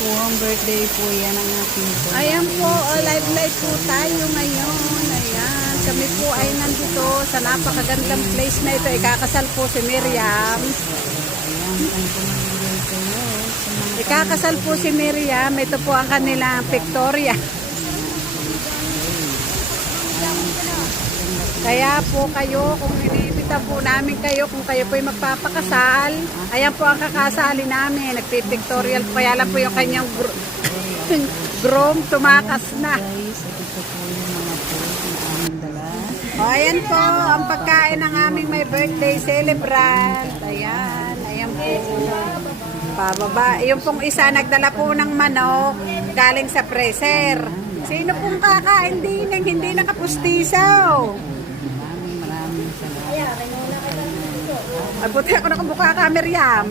po, ang birthday po yan ang ating po. Ayan po, live po tayo ngayon. Ayan, kami po ay nandito sa napakagandang place na ito. Ikakasal po si Miriam. Ayan, ang pumagigay kayo sa mga Ikakasal po si Miriam. Ito po ang kanilang Victoria. Kaya po kayo, kung iniimbita po namin kayo, kung kayo po ay magpapakasal, ayan po ang kakasali namin. Nagpipictorial po, kaya lang po yung kanyang groom tumakas na. guys, ito po yung mga po na aming dala. O, ayan po, ang pagkain ng aming may birthday celebrant. Ayan, ayan po. Pababa. Yung pong isa, nagdala po ng manok galing sa freezer. Sino pong kakain din ng hindi nakapustisaw? Maraming salamat. Ay, buti ako nakabuka ka, Miriam.